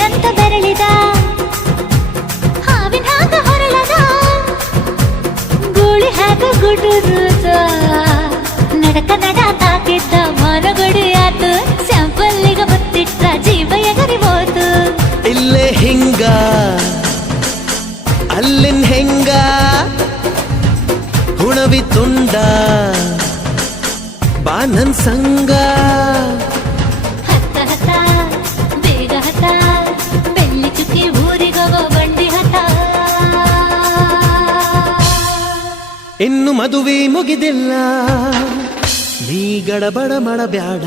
ಏನಂತ ಬೆರಳಿದ ಹಾವಿನ ಹಾಗ ಹೊರಳದ ಗೂಳಿ ಹಾಗ ಗುಡುರುದ ನಡಕ ನಡ ತಾಕಿದ್ದ ಮಾನಗಡಿ ಆತು ಸ್ಯಾಂಪಲ್ಲಿಗ ಮುತ್ತಿಟ್ಟ ಜೀವ ಎಗರಿಬೋದು ಇಲ್ಲೇ ಹಿಂಗ ಅಲ್ಲಿನ್ ಹೆಂಗ ಹುಣವಿ ತುಂಡ ಬಾ ನನ್ ಸಂಗ ಹತ್ತ ಹತ್ತ ಬೇಗ ಹತ್ತ ಬೆಳ್ಳಿ ಚುಕ್ಕಿ ಊರಿಗವ ಬಂಡಿ ಹತ್ತ ಇನ್ನು ಮದುವೆ ಮುಗಿದಿಲ್ಲ ನೀ ಗಡಬಡ ಮಾಡಬ್ಯಾಡ